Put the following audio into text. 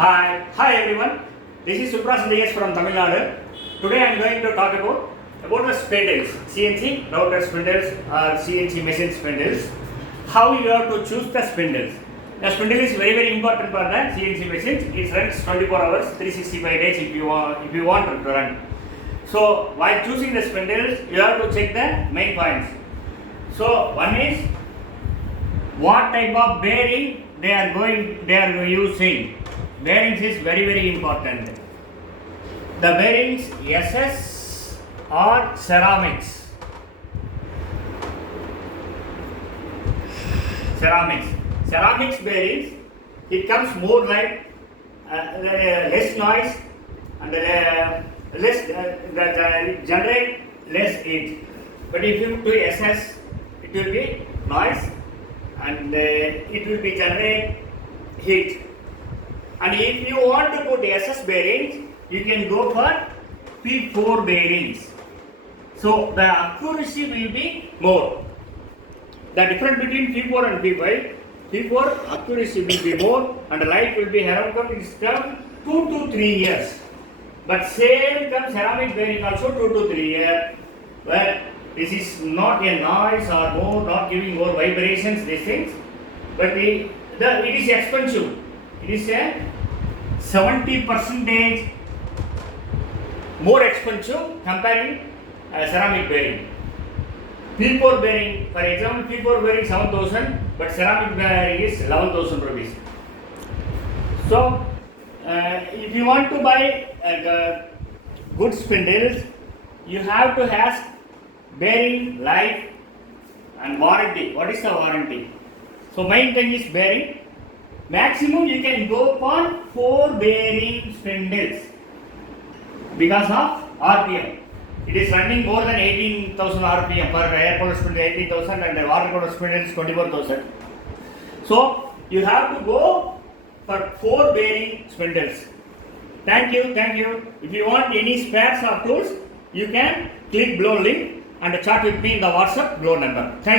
Hi everyone. This is Suprasandiyas from Tamil Nadu. Today I am going to talk about the spindles, CNC router spindles or CNC machine spindles. How you have to choose the spindles. The spindle is very important for the CNC machines. It runs 24 hours, 365 days if you want to run. So while choosing the spindles, you have to check the main points. So one is what type of bearing they are using. Bearings is very important. The bearings SS or ceramics. Ceramics bearings, it comes more like less noise and generate less heat. But if you do SS, it will be noise and it will be generate heat. And if you want to put SS bearings, you can go for P4 bearings. So the accuracy will be more. The difference between P4 and P5, P4 accuracy will be more and the life will be around 2 to 3 years. But same comes ceramic bearing also 2 to 3 years. Well, this is not a noise or more, not giving more vibrations, these things. But it is expensive. It is a 70% more expensive comparing ceramic bearing. P4 bearing, for example, P4 bearing 7,000, but ceramic bearing is 11,000 rupees. So, if you want to buy good spindles, you have to ask bearing life and warranty. What is the warranty? So, main thing is bearing. Maximum you can go for 4 bearing spindles because of RPM. It is running more than 18,000 RPM per air cooled spindle 18,000 and water cooled spindle is 24,000. So you have to go for 4 bearing spindles. Thank you. If you want any spares or tools, you can click below link and chat with me in the WhatsApp below number. Thank you.